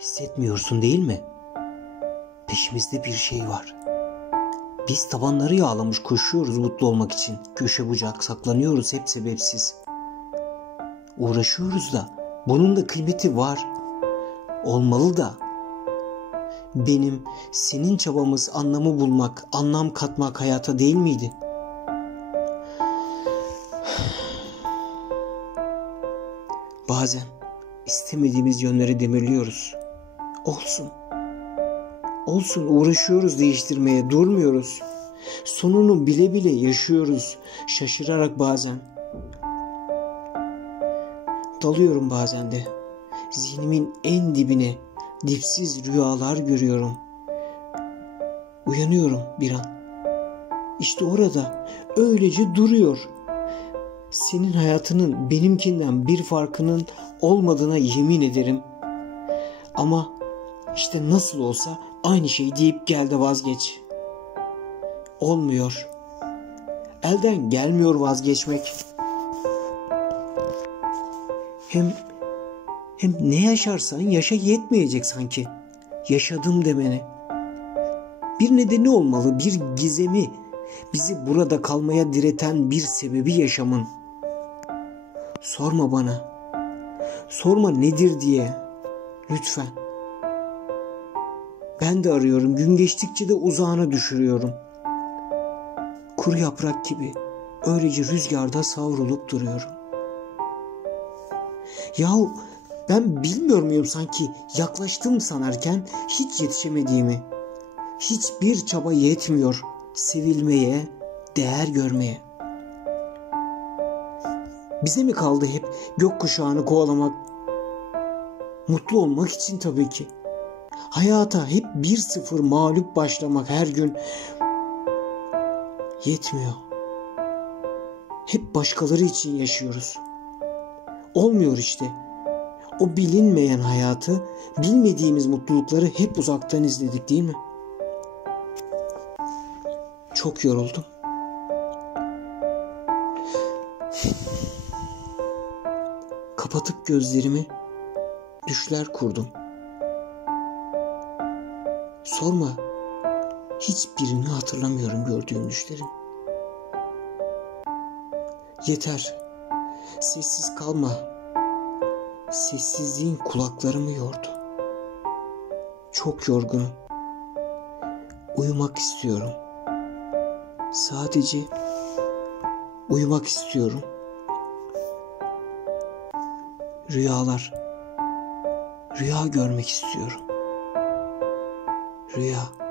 Hissetmiyorsun değil mi? Peşimizde bir şey var. Biz tabanları yağlamış koşuyoruz mutlu olmak için. Köşe bucak saklanıyoruz hep sebepsiz. Uğraşıyoruz da bunun da kıymeti var. Olmalı da. Benim, senin çabamız anlamı bulmak, anlam katmak hayata değil miydi? Bazen istemediğimiz yönleri demirliyoruz. Olsun. Olsun, uğraşıyoruz değiştirmeye, durmuyoruz. Sonunu bile bile yaşıyoruz, şaşırarak bazen. Dalıyorum bazen de. Zihnimin en dibine dipsiz rüyalar görüyorum. Uyanıyorum bir an. İşte orada öylece duruyor. Senin hayatının benimkinden bir farkının olmadığına yemin ederim. Ama işte nasıl olsa aynı şey deyip gel de vazgeç. Olmuyor. Elden gelmiyor vazgeçmek. Hem ne yaşarsan yaşa yetmeyecek sanki. Yaşadım demene. Bir nedeni olmalı, bir gizemi, bizi burada kalmaya direten bir sebebi yaşamın. Sorma bana. Sorma nedir diye. Lütfen. Ben de arıyorum. Gün geçtikçe de uzağına düşürüyorum. Kuru yaprak gibi öylece rüzgarda savrulup duruyorum. Yahu ben bilmiyor muyum sanki yaklaştım sanarken hiç yetişemediğimi? Hiçbir çaba yetmiyor sevilmeye, değer görmeye. Bize mi kaldı hep gökkuşağını kovalamak? Mutlu olmak için tabii ki. Hayata hep 1-0 mağlup başlamak her gün yetmiyor. Hep başkaları için yaşıyoruz. Olmuyor işte. O bilinmeyen hayatı, bilmediğimiz mutlulukları hep uzaktan izledik değil mi? Çok yoruldum. Kapatıp gözlerimi düşler kurdum. Sorma, hiçbirini hatırlamıyorum gördüğüm düşlerin. Yeter, sessiz kalma. Sessizliğin kulaklarımı yordu. Çok yorgunum. Uyumak istiyorum. Sadece uyumak istiyorum. Rüya görmek istiyorum. Rüya.